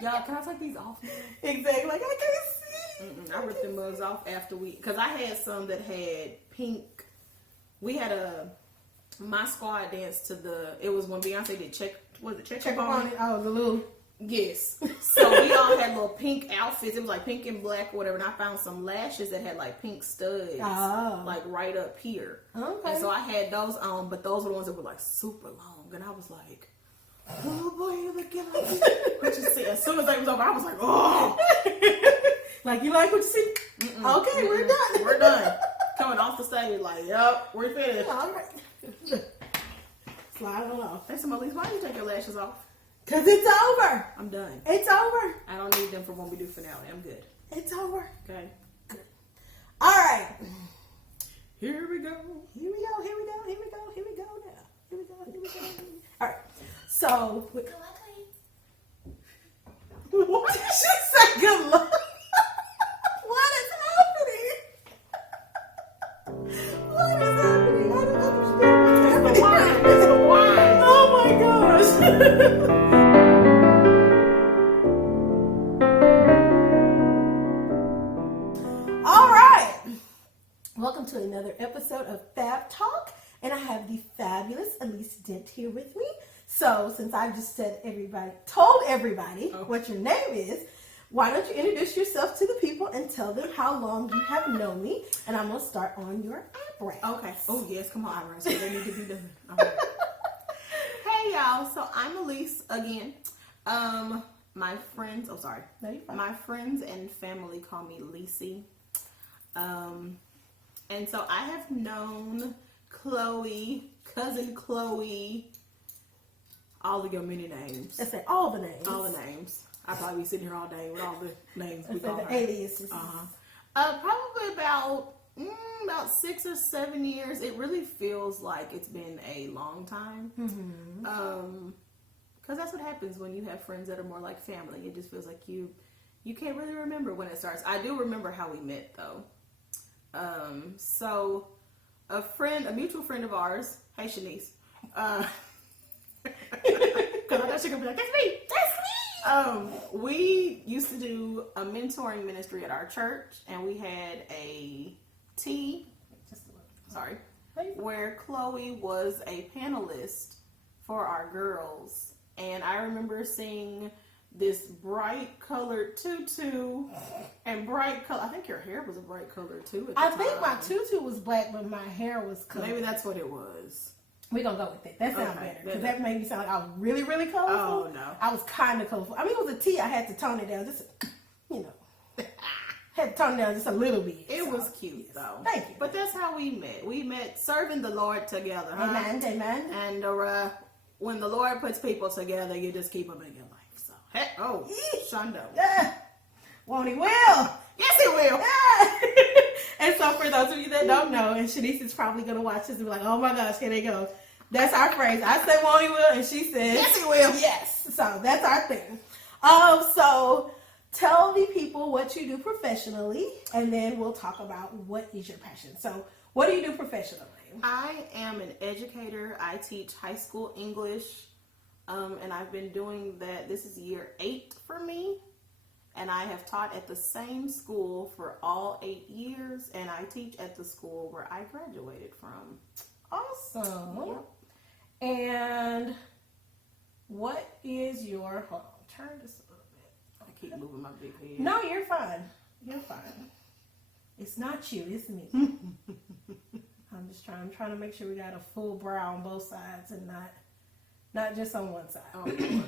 Y'all, can I take these off now? Exactly. Like, I can't see. I ripped them mugs off after because I had some that had pink. We had my squad dance to it was when Beyonce did Check On it. Oh, the little. Yes. So we all had little pink outfits. It was like pink and black or whatever. And I found some lashes that had like pink studs. Oh. Like right up here. Okay. And so I had those on, but those were the ones that were like super long. And I was like, oh boy, you looking like what you see. As soon as that was over, I was like, oh. Like, you like what you see? Okay, we're done. We're done. Coming off the stage, like, yep, we're finished. All right. Slide on off. Hey, so Alyse, why did you take your lashes off? Because it's over. I'm done. It's over. I don't need them for when we do finale. I'm good. It's over. Okay. Good. All right. Here we go. Here we go. Here we go. Here we go. Here we go now. Here we go. Here we go. All right. So. What did she say? Good luck. What is happening? What is happening? I don't understand what's happening. It's the wine. Oh my gosh. All right. Welcome to another episode of FAB Talk. And I have the fabulous Alyse Dent here with me. So since I just told everybody what your name is, why don't you introduce yourself to the people and tell them how long you have known me? And I'm going to start on your eyebrows. Okay. Oh, yes. Come on, eyebrows. So they need to be done. Right. Hey, y'all. So I'm Alyse again. My friends, my friends and family call me Lisi. And so I have known Chloe, CousinChloe, all of your many names. Let's say all the names. All the names. I'll probably be sitting here all day with all the names we call the her. aliases. Probably about 6 or 7 years. It really feels like it's been a long time. Mm-hmm. Because that's what happens when you have friends that are more like family. It just feels like you can't really remember when it starts. I do remember how we met though. So a mutual friend of ours, hey Shanice, because I know she's gonna be like, that's me. We used to do a mentoring ministry at our church, and we had a tea, where Chloe was a panelist for our girls, and I remember seeing this bright colored tutu and bright color. I think your hair was a bright color too. I think my tutu was black, but my hair was colored. Maybe that's what it was. We're going to go with it. That sounds better. Because that made me sound like I was really, really colorful. Oh, no. I was kind of colorful. I mean, it was a tea. I had to tone it down. Just, had to tone it down just a little bit. It was cute, though. Thank you. But that's how we met. We met serving the Lord together. Amen, huh? amen. And when the Lord puts people together, you just keep them in your life. So, Shondo. Yeah. Won't he will? Yes, he will. Yeah. And so for those of you that don't know, and Shanice is probably going to watch this and be like, oh my gosh, here they go. That's our phrase. I say won't he will, and she says yes he will. Yes. So that's our thing. So tell the people what you do professionally, and then we'll talk about what is your passion. So what do you do professionally? I am an educator. I teach high school English, and I've been doing that. This is year 8 for me. And I have taught at the same school for all 8 years, and I teach at the school where I graduated from. Awesome. Yep. And what is your, hold on, turn this a little bit. I keep moving my big head. No, you're fine. You're fine. It's not you, it's me. I'm trying to make sure we got a full brow on both sides and not just on one side. Oh, Lord.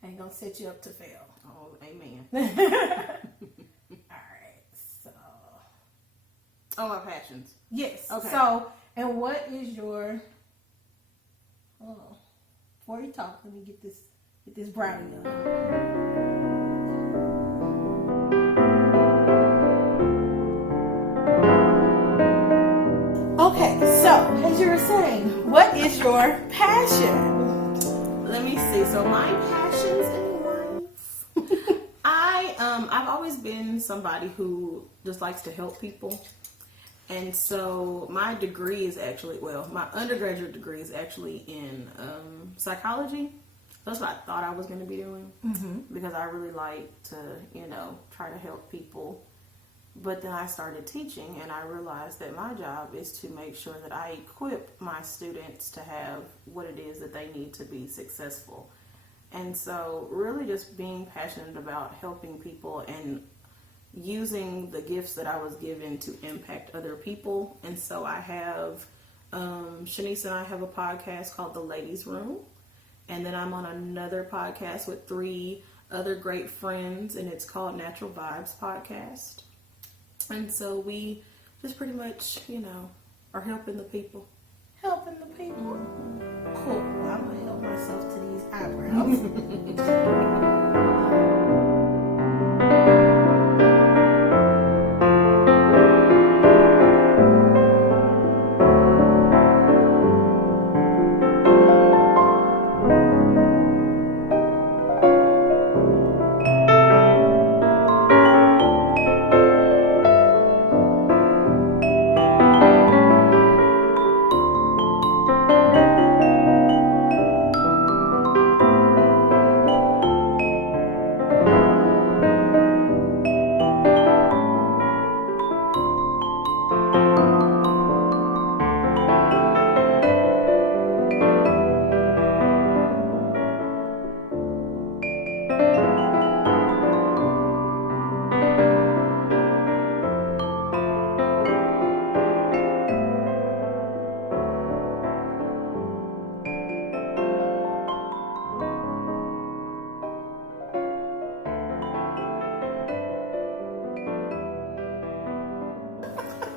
I ain't gonna set you up to fail. Oh, amen. Alright, so. Oh, my passions. Yes. Okay. So, and what is your, hold on. Before you talk, let me get this brownie done. Okay, so, as you were saying, what is your passion? Let me see. So, my passions in life. I've always been somebody who just likes to help people. And so my degree is actually, my undergraduate degree is actually in psychology. That's what I thought I was going to be doing because I really like to, try to help people. But then I started teaching and I realized that my job is to make sure that I equip my students to have what it is that they need to be successful. And so really just being passionate about helping people and using the gifts that I was given to impact other people. And so I have, Shanice and I have a podcast called The Ladies Room. And then I'm on another podcast with 3 other great friends, and it's called Natural Vibes Podcast. And so we just pretty much, are helping the people. Helping the people. Cool. Well, I'm going to help myself to these eyebrows.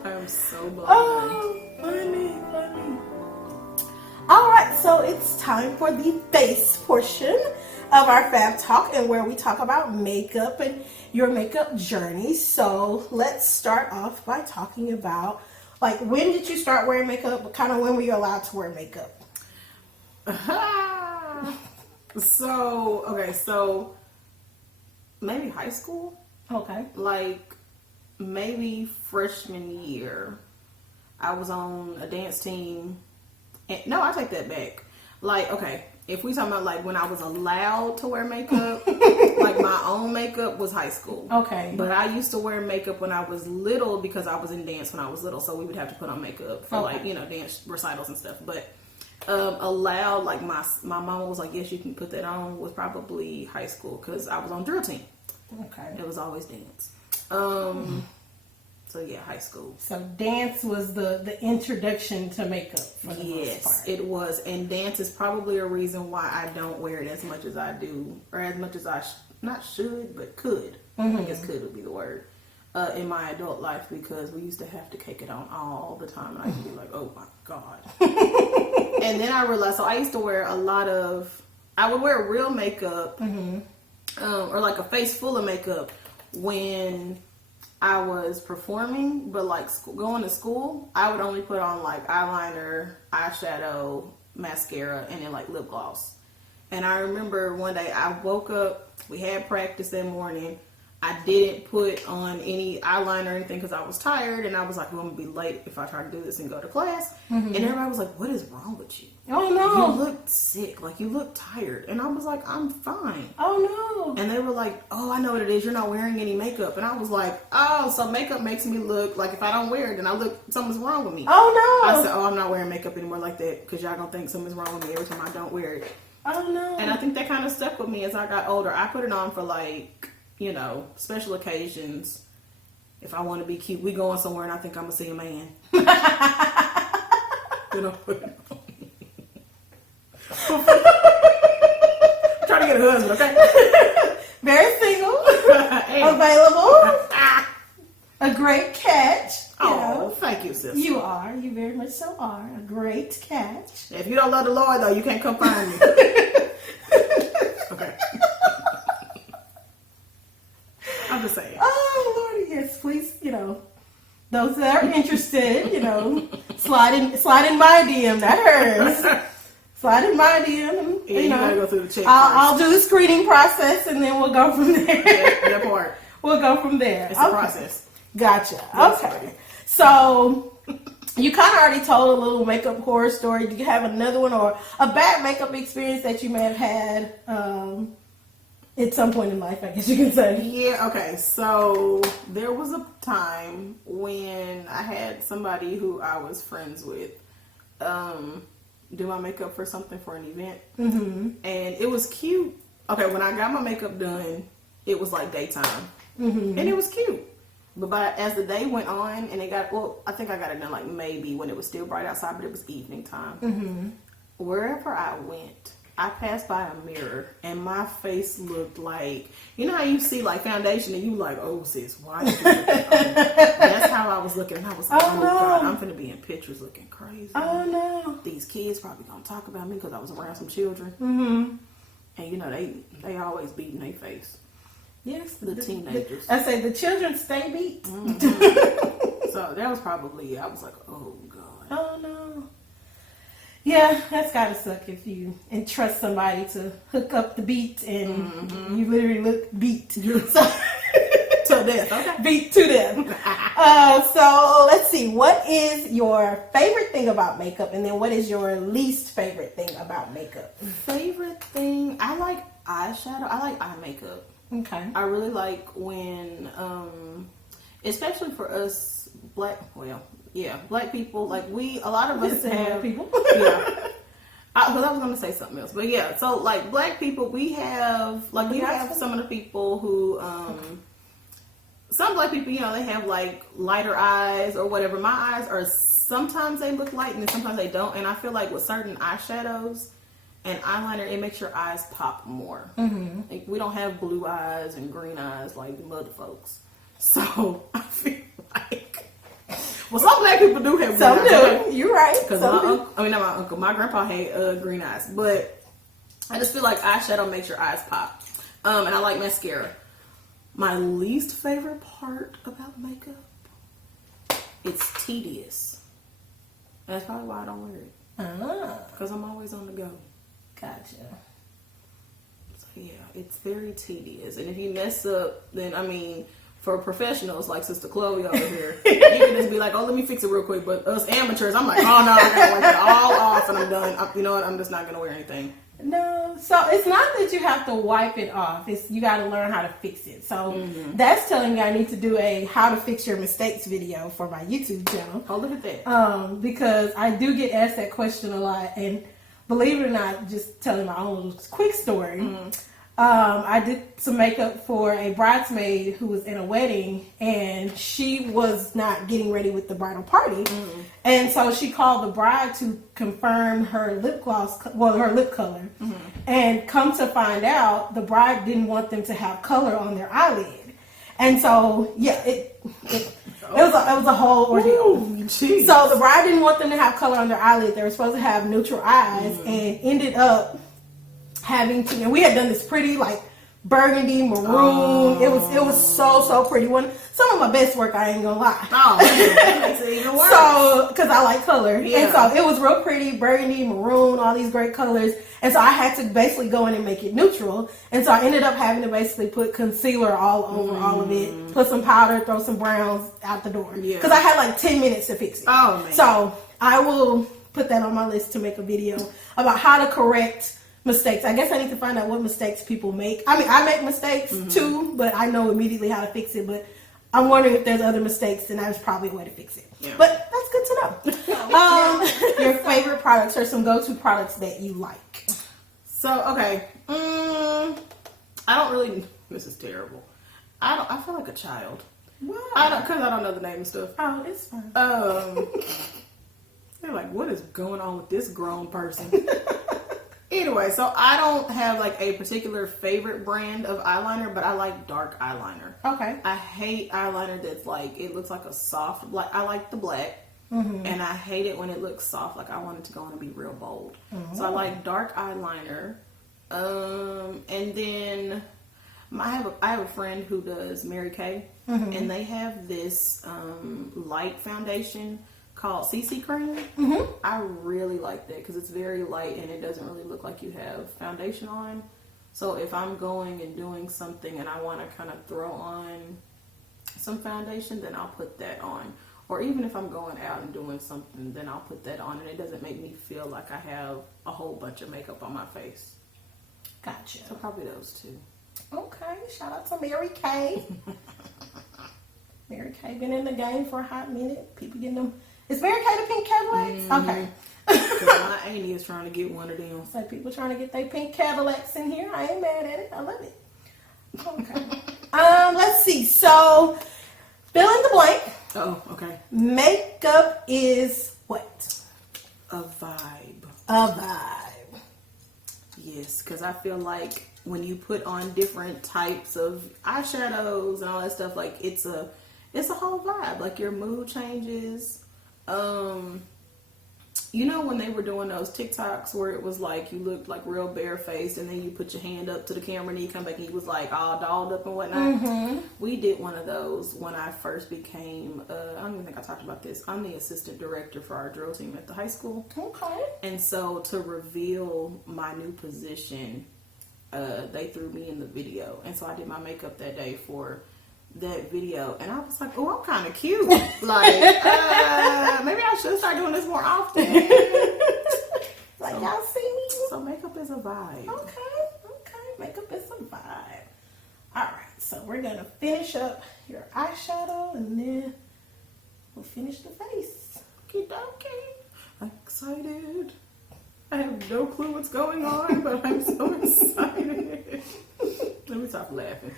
I'm so blind. Oh, funny. All right, so it's time for the face portion of our Fab Talk, and where we talk about makeup and your makeup journey. So let's start off by talking about, when did you start wearing makeup? Kind of when were you allowed to wear makeup? So maybe high school. Okay. Maybe freshman year, I was on a dance team. No, I take that back. If we talking about when I was allowed to wear makeup, my own makeup was high school. Okay. But I used to wear makeup when I was little because I was in dance when I was little, so we would have to put on makeup for dance recitals and stuff. But allowed, my mama was like, yes, you can put that on, was probably high school because I was on drill team. Okay. It was always dance. So yeah, high school. So dance was the introduction to makeup for the most part. Yes, it was. And dance is probably a reason why I don't wear it as much as I do, or as much as I not should, but could. I guess could would be the word. In my adult life, because we used to have to cake it on all the time, and I used to be like, oh my God. And then I realized, so I used to wear I would wear real makeup, or a face full of makeup when I was performing, but going to school, I would only put on eyeliner, eyeshadow, mascara, and then lip gloss. And I remember one day I woke up, we had practice that morning. I didn't put on any eyeliner or anything because I was tired, and I was like, well, I'm going to be late if I try to do this and go to class. And everybody was like, what is wrong with you? Oh, no. You look sick. You look tired. And I was like, I'm fine. Oh, no. And they were like, oh, I know what it is. You're not wearing any makeup. And I was like, oh, so makeup makes me look like if I don't wear it, then something's wrong with me. Oh, no. I said, oh, I'm not wearing makeup anymore like that because y'all don't think something's wrong with me every time I don't wear it. Oh, no. And I think that kind of stuck with me as I got older. I put it on for special occasions. If I want to be cute, we going somewhere and I think I'm going to see a man. Then I'll put it on. I'm trying to get a husband, okay? Very single. Hey. Available. A great catch. Thank you, sis. You are. You very much so are. A great catch. If you don't love the Lord, though, you can't come find me. Okay. I'm just saying. Oh, Lord, yes, please, those that are interested, slide in my DM, not hers. Slide in my DM. You gotta go through the check I'll do the screening process, and then we'll go from there. That part. We'll go from there. It's a process. Gotcha. Yes, okay. So, you kind of already told a little makeup horror story. Do you have another one or a bad makeup experience that you may have had at some point in life, I guess you can say? Yeah, okay. So there was a time when I had somebody who I was friends with do my makeup for something for an event. Mm-hmm. And it was cute. Okay, when I got my makeup done, it was like daytime. Mm-hmm. And it was cute. But as the day went on and it got, well, I think I got it done like maybe when it was still bright outside, but it was evening time. Mm-hmm. Wherever I went, I passed by a mirror and my face looked like, you know how you see like foundation and you like, oh sis, why did you look like that? That's how I was looking. And I was like, oh no. God, I'm finna be in pictures looking crazy. Oh no. These kids probably gonna talk about me because I was around some children. Mm-hmm. And you know, they always beating their face. Yes, the teenagers. I say the children stay beat. Mm-hmm. So that was probably, I was like, oh God. Oh no. Yeah, that's gotta suck if you entrust somebody to hook up the beat and you literally look beat. So, to death, okay. Beat to death. So let's see, what is your favorite thing about makeup, and then what is your least favorite thing about makeup? Favorite thing, I like eyeshadow. I like eye makeup. Okay. I really like when, especially for us black people, like a lot of us have people. Yeah. I was going to say something else, but yeah. So like black people, we have some of the people who, some black people, you know, they have like lighter eyes or whatever. My eyes are, sometimes they look light and then sometimes they don't. And I feel like with certain eyeshadows and eyeliner, it makes your eyes pop more. Mm-hmm. Like, we don't have blue eyes and green eyes like the mother folks. So I feel like, well, some black people do have blue eyes. Some do. You're right. Because my grandpa had green eyes. But I just feel like eyeshadow makes your eyes pop. And I like mascara. My least favorite part about makeup, it's tedious. And that's probably why I don't wear it. Because I'm always on the go. Gotcha. So yeah, it's very tedious. And if you mess up, then I mean, for professionals like Sister Chloe over here, you can just be like, oh, let me fix it real quick. But us amateurs, I'm like, oh no, I gotta wipe it all off and I'm done. You know what? I'm just not gonna wear anything. No, so it's not that you have to wipe it off. It's you got to learn how to fix it. So that's telling me I need to do a how to fix your mistakes video for my YouTube channel. Oh, look at that. Because I do get asked that question a lot, and believe it or not, just telling my own little quick story. I did some makeup for a bridesmaid who was in a wedding, and she was not getting ready with the bridal party. And so she called the bride to confirm her lip gloss, her lip color. And come to find out, the bride didn't want them to have color on their eyelid. And so, yeah, it was a whole ordeal. Ooh, so the bride didn't want them to have color on their eyelid. They were supposed to have neutral eyes, and ended up having to, and we had done this pretty like burgundy maroon. It was so pretty. Some of my best work, I ain't gonna lie. That makes it even worse. So, because I like color, and so it was real pretty, burgundy, maroon, all these great colors. And so I had to basically go in and make it neutral. And so I ended up having to basically put concealer all over all of it, put some powder, throw some browns out the door. Because I had like 10 minutes to fix it. Oh man! So I will put that on my list to make a video about how to correct mistakes. I guess I need to find out what mistakes people make. I mean, I make mistakes too, but I know immediately how to fix it. But I'm wondering if there's other mistakes, and there's probably a way to fix it. Yeah. But that's good to know. Your favorite products or some go-to products that you like. So, okay. I don't really, this is terrible. I feel like a child. Why? Because I don't know the name and stuff. Oh, it's fine. They're like, what is going on with this grown person? Anyway, so I don't have like a particular favorite brand of eyeliner, but I like dark eyeliner. Okay. I hate eyeliner that's like, it looks like a soft black. I like the black, and I hate it when it looks soft. Like I want it to go on and be real bold. So I like dark eyeliner. And then I have a friend who does Mary Kay, and they have this light foundation called CC Cream. I really like that because it's very light and it doesn't really look like you have foundation on. So if I'm going and doing something and I want to kind of throw on some foundation, then I'll put that on. or even if I'm going out and doing something, then I'll put that on, and it doesn't make me feel like I have a whole bunch of makeup on my face. Gotcha. So probably those two. Okay, shout out to Mary Kay. Mary Kay been in the game for a hot minute. People getting them. Is Mary Kay the pink Cadillacs? Mm-hmm. Okay. My auntie is trying to get one of them. So people trying to get their pink Cadillacs in here. I ain't mad at it. I love it. Okay. Let's see. So, fill in the blank. Oh, okay. Makeup is what? A vibe. A vibe. Yes, because I feel like when you put on different types of eyeshadows and all that stuff, like it's a whole vibe. Like your mood changes. You know when they were doing those TikToks where it was like you looked like real barefaced and then you put your hand up to the camera and then you come back and you was like all dolled up and whatnot. Mm-hmm. We did one of those when I first became, I don't even think I talked about this. I'm the assistant director for our drill team at the high school. Okay. And so to reveal my new position, they threw me in the video. And so I did my makeup that day for that video, and I was like, oh, I'm kind of cute. Like, maybe I should start doing this more often. Like, so, y'all see me? So makeup is a vibe. Okay. Makeup is a vibe. All right, so we're going to finish up your eyeshadow, and then we'll finish the face. Okie dokie. I'm excited. I have no clue what's going on, but I'm so excited. Let me stop laughing.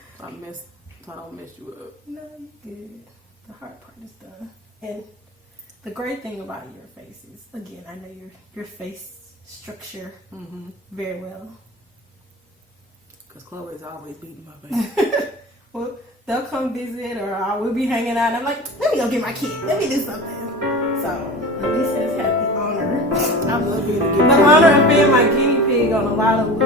So I don't mess you up. No, you're good. The hard part is done. And the great thing about your face is, again, I know your face structure very well. Because Chloe is always beating my face. Well, they'll come visit or we'll be hanging out and I'm like, let me go get my kid. Let me do something. So, Alyse has had the honor. I love being a guinea pig. The honor of being my guinea pig on a lot of looks.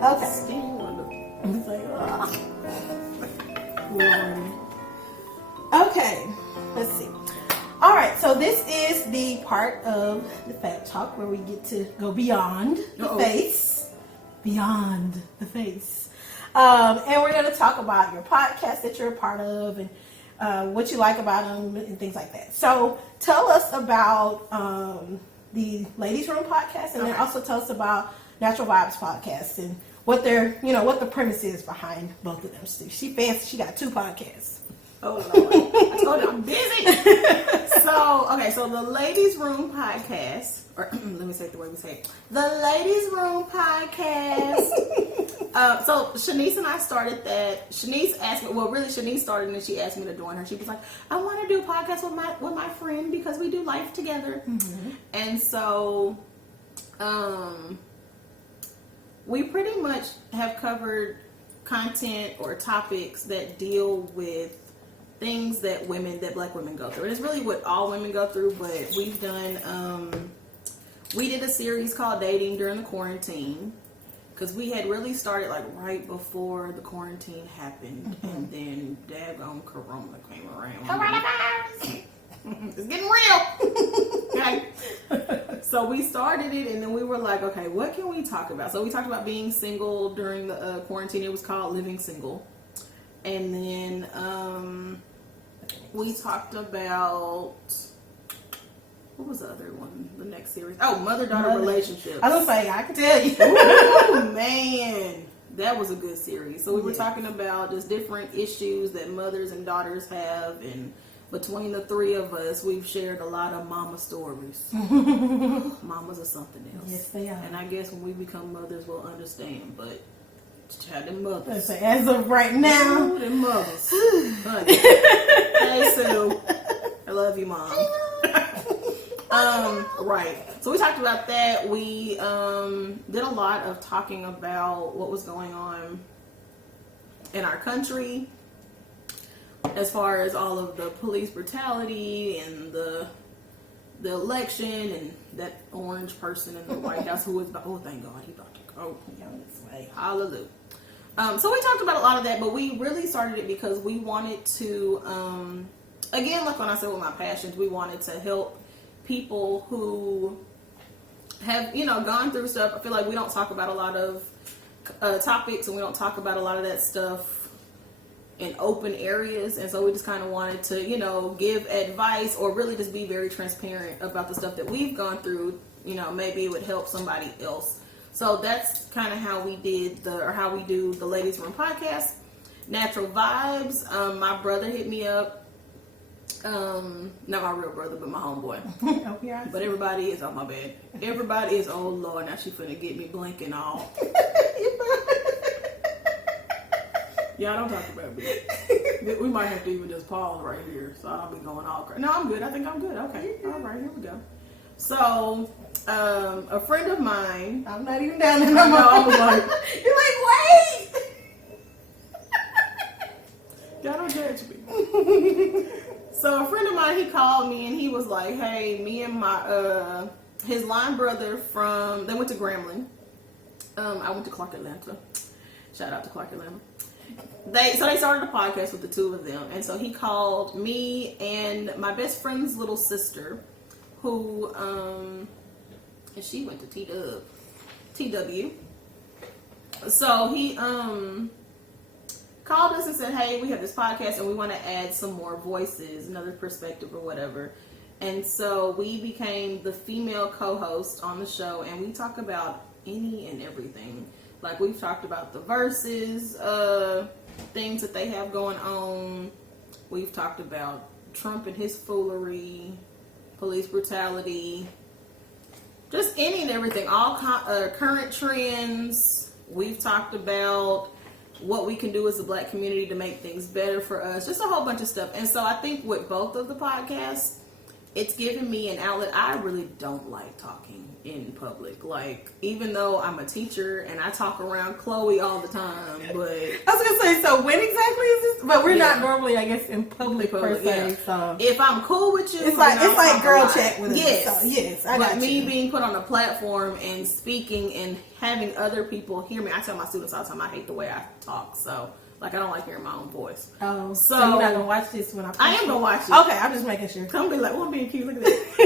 Okay. Okay, let's see. All right, so this is the part of the FAB Talk where we get to go beyond the face. Beyond the face. And we're going to talk about your podcast that you're a part of and what you like about them and things like that. So tell us about the Ladies Room podcast, and then also tell us about Natural Vibes podcast and what what the premise is behind both of them. She fancy. She got 2 podcasts. Oh Lord, I told you I'm busy. So the Ladies Room podcast, or let me say it the way we say it. The Ladies Room podcast. So Shanice and I started that. Shanice asked me. Well, really, Shanice started and then she asked me to join her. She was like, "I want to do a podcast with my friend because we do life together." Mm-hmm. And so, we pretty much have covered content or topics that deal with things that Black women go through. And it's really what all women go through, but we've done, we did a series called Dating During the Quarantine, because we had really started like right before the quarantine happened, and then daggone Corona came around. Coronavirus! It's getting real! Okay. So we started it, and then we were like, okay, what can we talk about? So we talked about being single during the quarantine. It was called Living Single. And then we talked about, what was the other one? The next series? Oh, mother-daughter relationships. I was like, I can tell you. Oh, man. That was a good series. So we were talking about just different issues that mothers and daughters have, and between the 3 of us, we've shared a lot of mama stories. Mamas are something else. Yes, they are. And I guess when we become mothers, we'll understand, but them mothers. So as of right now, ooh, them mothers. Honey. Hey, Sue. I love you, Mom. Right. So we talked about that. We did a lot of talking about what was going on in our country as far as all of the police brutality and the election and that orange person in the White House who was, oh, thank God, he about to go. Hallelujah. So we talked about a lot of that, but we really started it because we wanted to, again, like when I said with my passions, we wanted to help people who have, gone through stuff. I feel like we don't talk about a lot of topics, and we don't talk about a lot of that stuff in open areas, and so we just kind of wanted to, give advice or really just be very transparent about the stuff that we've gone through. Maybe it would help somebody else. So that's kind of how we did how we do the Ladies Room podcast. Natural Vibes. My brother hit me up. Not my real brother, but my homeboy. Oh, yeah. But everybody is, oh my bad. Everybody is, oh Lord, now she finna get me blinking all. Yeah, don't talk about me. We might have to even just pause right here so I don't be going all crazy. No, I'm good. I think I'm good. Okay. All right, here we go. So, a friend of mine. I'm not even down there no more. I was like, you're like, wait. Y'all don't judge me. So a friend of mine, he called me and he was like, hey, me and my, his line brother they went to Grambling. I went to Clark, Atlanta. Shout out to Clark, Atlanta. They started a podcast with the two of them. And so he called me and my best friend's little sister, who, and she went to TW. So he, called us and said, hey, we have this podcast and we want to add some more voices, another perspective or whatever. And so we became the female co-host on the show, and we talk about any and everything. Like, we've talked about the verses, things that they have going on. We've talked about Trump and his foolery, police brutality, just any and everything, all current trends. We've talked about what we can do as a Black community to make things better for us, just a whole bunch of stuff. And so I think with both of the podcasts, it's given me an outlet. I really don't like talking in public. Like, even though I'm a teacher and I talk around Chloe all the time, but I was gonna say, so when exactly is this? But we're not normally, I guess, in public per se. Yeah. So if I'm cool with you, it's like girl chat with us. Yes, so, yes, I got but me you. being put on a platform and speaking and having other people hear me, I tell my students all the time I hate the way I talk. So, like, I don't like hearing my own voice. Oh, so you're not gonna watch this when I am gonna watch it. Okay, I'm just making sure. Come be like, well, I'm being cute. Look at this.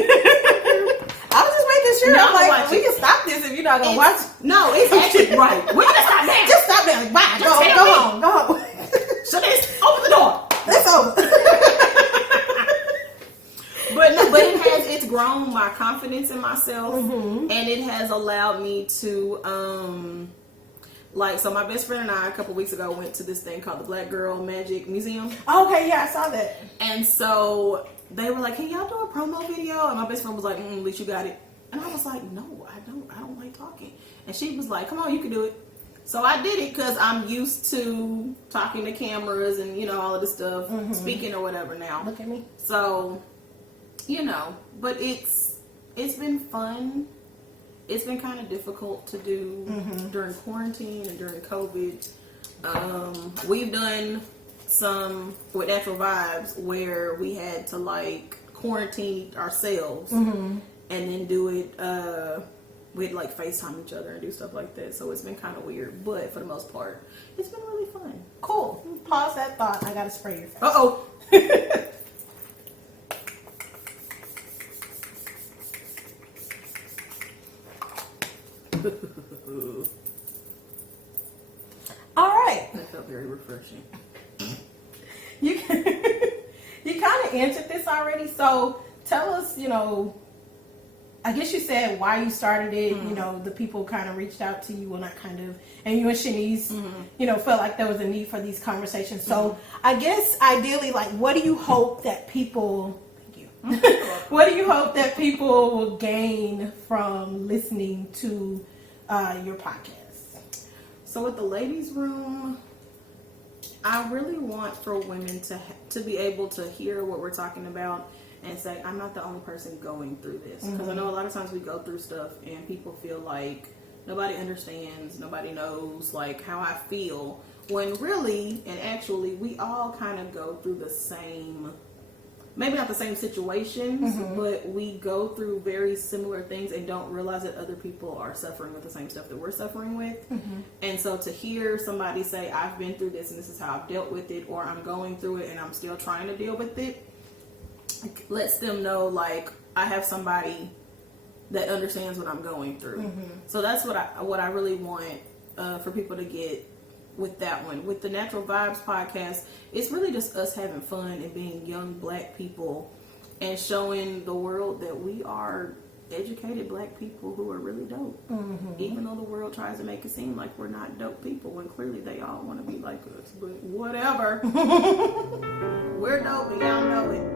I was just making sure. No, I'm like, we can stop this if you're not gonna watch it. No, it's actually right. We're gonna stop now. Just stop now. Bye. Go home. Go home. So let's open the door. It's over. But it's grown my confidence in myself, and it has allowed me to so my best friend and I a couple weeks ago went to this thing called the Black Girl Magic Museum. Okay, yeah, I saw that. And so they were like, "Can y'all do a promo video?" And my best friend was like, "At least you got it." And I was like, "No, I don't like talking." And she was like, "Come on, you can do it." So I did it because I'm used to talking to cameras and all of this stuff, speaking or whatever now. Look at me. So, but it's been fun. It's been kind of difficult to do during quarantine and during COVID. We've done some with Natural Vibes where we had to quarantine ourselves and then do it. We'd FaceTime each other and do stuff like that. So it's been kind of weird, but for the most part, it's been really fun. Cool. Pause that thought. I gotta spray your face. Uh-oh. All right. That felt very refreshing. You kind of answered this already. So tell us, I guess you said why you started it. The people kind of reached out to you, well, not kind of, and you and Shanice, felt like there was a need for these conversations. So I guess ideally, what do you hope that people? Thank you. What do you hope that people will gain from listening to your podcast? So with the Ladies Room, I really want for women to be able to hear what we're talking about and say, I'm not the only person going through this. Because I know a lot of times we go through stuff and people feel like nobody understands, nobody knows like how I feel. When really and actually we all kind of go through the same, maybe not the same situations, but we go through very similar things and don't realize that other people are suffering with the same stuff that we're suffering with. And so to hear somebody say, I've been through this and this is how I've dealt with it, or I'm going through it and I'm still trying to deal with it, lets them know like I have somebody that understands what I'm going through. So that's what I really want for people to get with that one. With the Natural Vibes podcast, it's really just us having fun and being young Black people and showing the world that we are educated Black people who are really dope. Even though the world tries to make it seem like we're not dope people, when clearly they all want to be like us. But whatever. We're dope and y'all know it.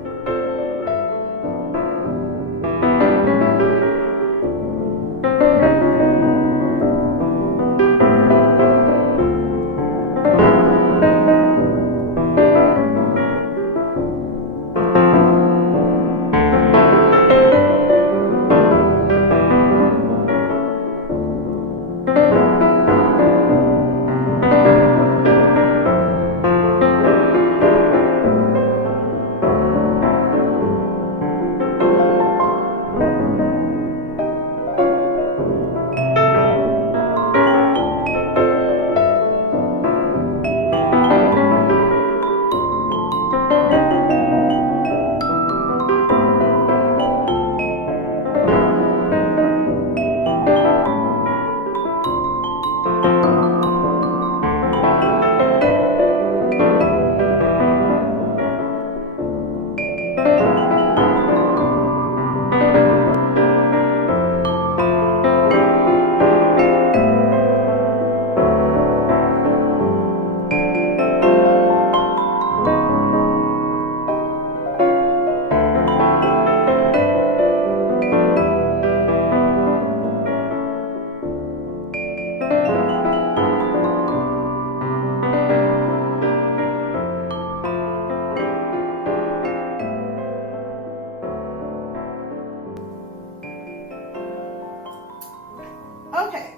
Okay,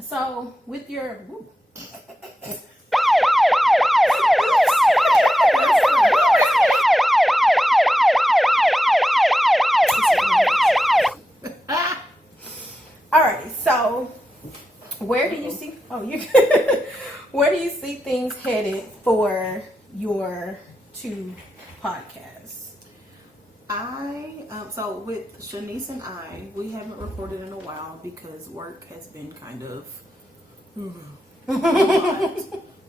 so with your alrighty, so where do you see where do you see things headed for your two podcasts? So with Shanice and I, we haven't recorded in a while because work has been kind of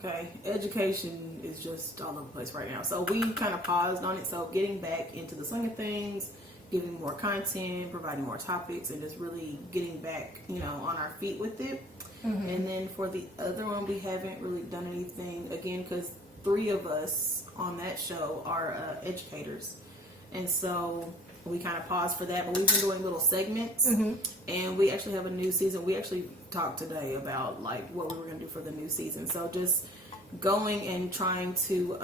okay. Education is just all over the place right now. So we kind of paused on it. So getting back into the swing of things, giving more content, providing more topics, and just really getting back, on our feet with it. And then for the other one, we haven't really done anything again because 3 of us on that show are educators. And so we kind of paused for that, but we've been doing little segments, and we actually have a new season. We actually talked today about like what we were going to do for the new season. So just going and trying to,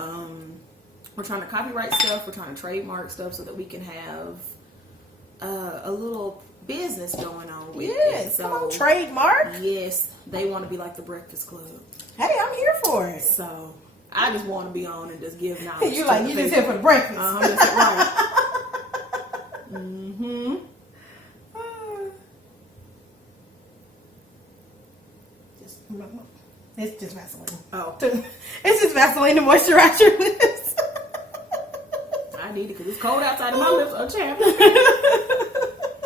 we're trying to copyright stuff, we're trying to trademark stuff so that we can have a little business going on with it. So, come on, trademark. Yes, they want to be like the Breakfast Club. Hey, I'm here for it. So I just want to be on and just give knowledge. You just here for the breakfast. That's right. It's just Vaseline. Oh, it's just Vaseline to moisturize your lips. I need it because it's cold outside and my lips are chapped.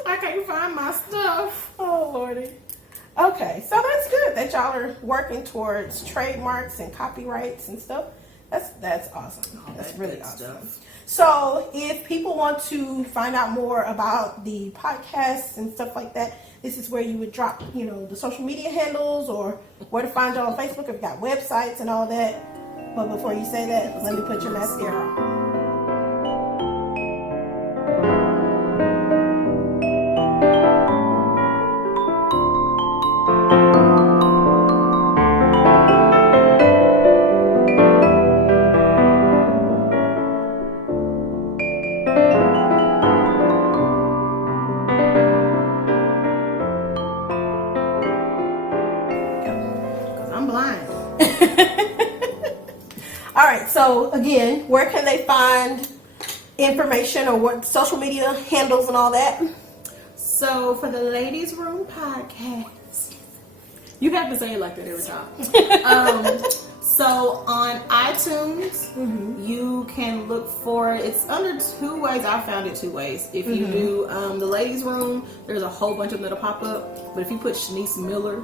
I can't find my stuff. Oh Lordy. Okay, so that's good that y'all are working towards trademarks and copyrights and stuff. That's awesome. That's really awesome. Stuff. So if people want to find out more about the podcasts and stuff like that, this is where you would drop, the social media handles or where to find y'all on Facebook if you got websites and all that. But before you say that, let me put your mascara on. So again, where can they find information or what social media handles and all that? So for the Ladies Room podcast, you have to say it like that every time. So on iTunes, you can look for it's under 2 ways. I found it 2 ways. If you do the Ladies Room, there's a whole bunch of them that'll pop up. But if you put Shanice Miller,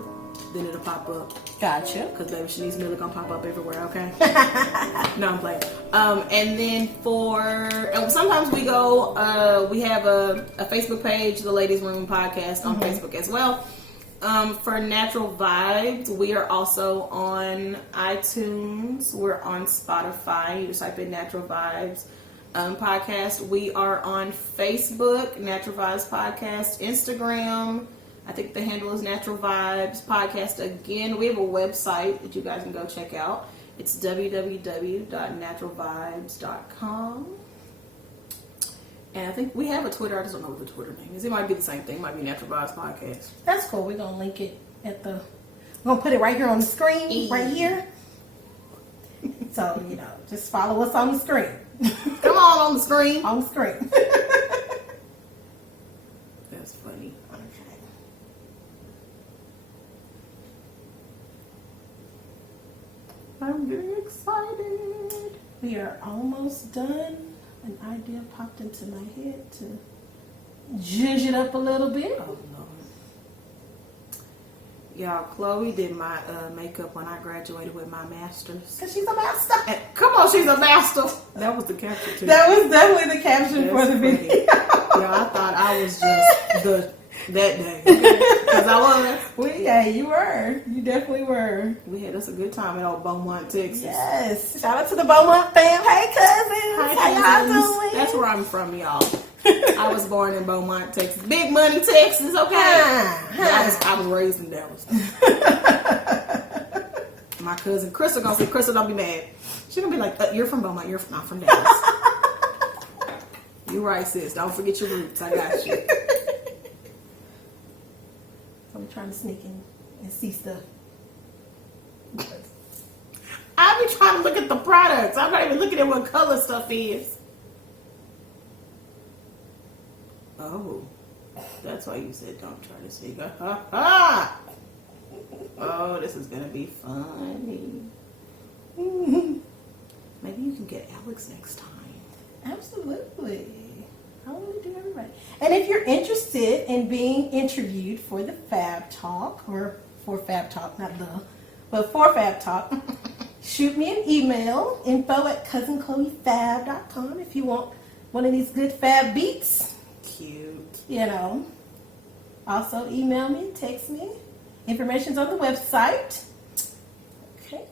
then it'll pop up. Gotcha. Because baby, Shanice Miller gonna pop up everywhere, okay? No, I'm playing. And then sometimes we go, we have a Facebook page, the Ladies Room Podcast on Facebook as well. For Natural Vibes, we are also on iTunes. We're on Spotify. You just type in Natural Vibes Podcast. We are on Facebook, Natural Vibes Podcast, Instagram. I think the handle is Natural Vibes Podcast. Again, we have a website that you guys can go check out. It's www.naturalvibes.com. And I think we have a Twitter. I just don't know what the Twitter name is. It might be the same thing. It might be Natural Vibes Podcast. That's cool. We're going to link it we're going to put it right here on the screen, right here. So, just follow us on the screen. Come on the screen. On the screen. That's funny. Okay. I'm getting excited. We are almost done. An idea popped into my head to zhuzh it up a little bit. Oh, no. Y'all, Chloe did my makeup when I graduated with my master's. Because she's a master. And, come on, she's a master. That was the caption, too. That was definitely the caption for the funny. video. Yeah, I thought I was just that day. Because I was. Yeah, you were. You definitely were. We had us a good time in old Beaumont, Texas. Yes. Shout out to the Beaumont fam. Hey, cousins. Hi, How cousins. y'all doing? That's where I'm from, y'all. I was born in Beaumont, Texas. Big money, Texas, okay? I was raised in Dallas. My cousin Crystal gonna say, Crystal, don't be mad. She's gonna be like, you're from Beaumont, you're not from Dallas. You're right, sis. Don't forget your roots. I got you. I'm trying to sneak in and see stuff. I be trying to look at the products. I'm not even looking at what color stuff is. Oh, that's why you said don't try to sneak. Oh, this is gonna be funny. Maybe you can get Alex next time. Absolutely. I want to do everybody. And if you're interested in being interviewed for the FAB Talk, or for FAB Talk, but for FAB Talk, shoot me an email, info@CousinChloeFab.com if you want one of these good fab beats. Cute. Also email me, text me. Information's on the website. Okay.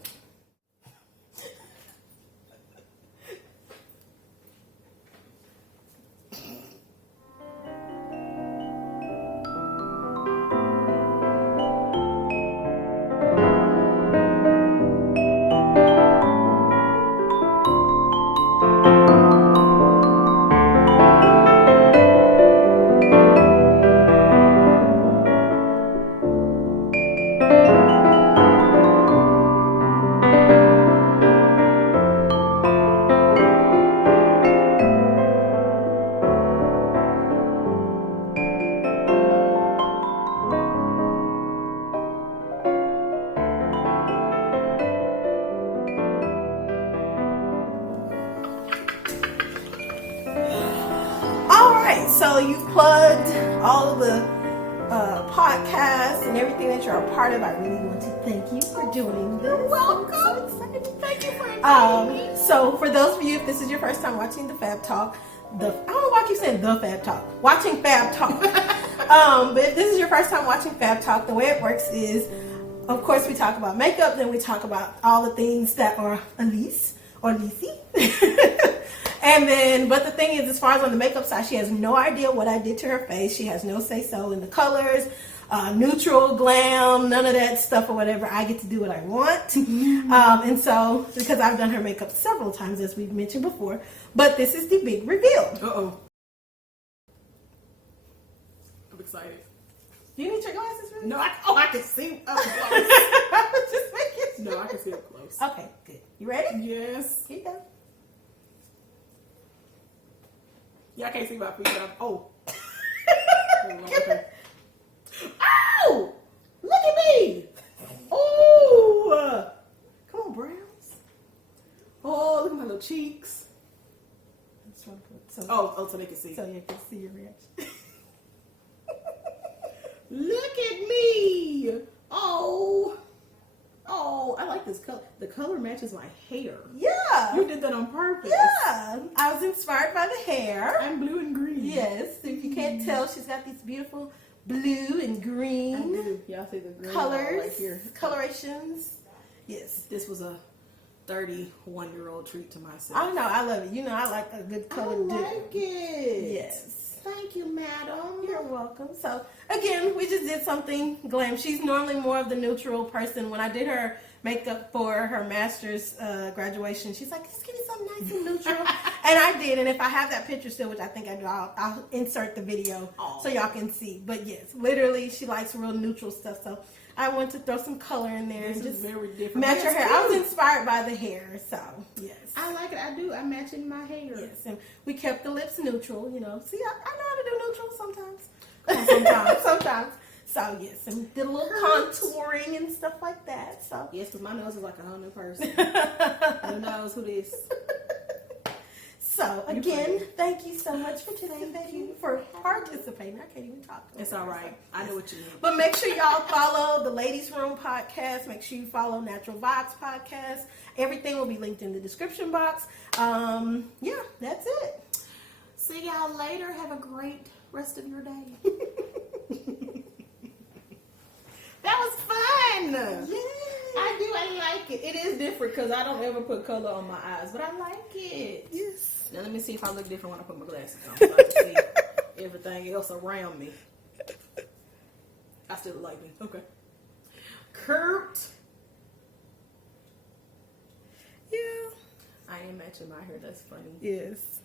So you've plugged all of the podcasts and everything that you're a part of. I really want to thank you for doing this. You're welcome. I'm so excited. Thank you for inviting me. So for those of you, if this is your first time watching the FAB Talk, I don't know why I keep saying the FAB Talk. Watching FAB Talk. But if this is your first time watching FAB Talk, the way it works is, of course, we talk about makeup, then we talk about all the things that are Alyse or Lisi. But the thing is, as far as on the makeup side, she has no idea what I did to her face. She has no say-so in the colors, neutral, glam, none of that stuff or whatever. I get to do what I want. And so, because I've done her makeup several times, as we've mentioned before, but this is the big reveal. Uh-oh. I'm excited. Do you need your glasses, really? No, I can see up close. Just making sure. No, I can see up close. Okay, good. You ready? Yes. Here you go. Y'all can't see my feet. Oh. Ow! Look at me! Oh! Come on, Browns. Oh, look at my little cheeks. So So they can see. So you can see your reaction. Look at me! Oh, I like this color. The color matches my hair. Yeah. You did that on purpose. Yeah. I was inspired by the hair. I'm blue and green. Yes. If you can't tell, she's got these beautiful blue and green. I do. Y'all see the green colors, right here. colorations. Yes. This was a 31-year-old treat to myself. I know. I love it. You know, I like a good color. I like it. Yes. Thank you, madam. You're welcome. So, again, we just did something glam. She's normally more of the neutral person. When I did her makeup for her master's graduation, she's like, let's get it something nice and neutral. And I did. And if I have that picture still, which I think I do, I'll insert the video so y'all can see. But, yes, literally, she likes real neutral stuff. So, I want to throw some color in there. This and is just very different. match her hair. I was inspired by the hair. So, yes. I like it. I do. I'm matching my hair. Yes, and we kept the lips neutral, you know. See, I know how to do neutral sometimes. Sometimes. So, yes, and did a little contouring and stuff like that. So, yes, because my nose is like a whole new person. Who knows who this? So, again, thank you so much for today. Thank you for participating. I can't even talk. It's all right. I know what you mean. But make sure y'all follow the Ladies Room podcast. Make sure you follow Natural Vibes podcast. Everything will be linked in the description box. Yeah, that's it. See y'all later. Have a great rest of your day. That was fun. Yay. I like it. It is different because I don't ever put color on my eyes, but I like it. Yes. Now let me see if I look different when I put my glasses on, so I can see everything else around me. I still like me. Okay. Kurt. Yeah. I am matching my hair. That's funny. Yes.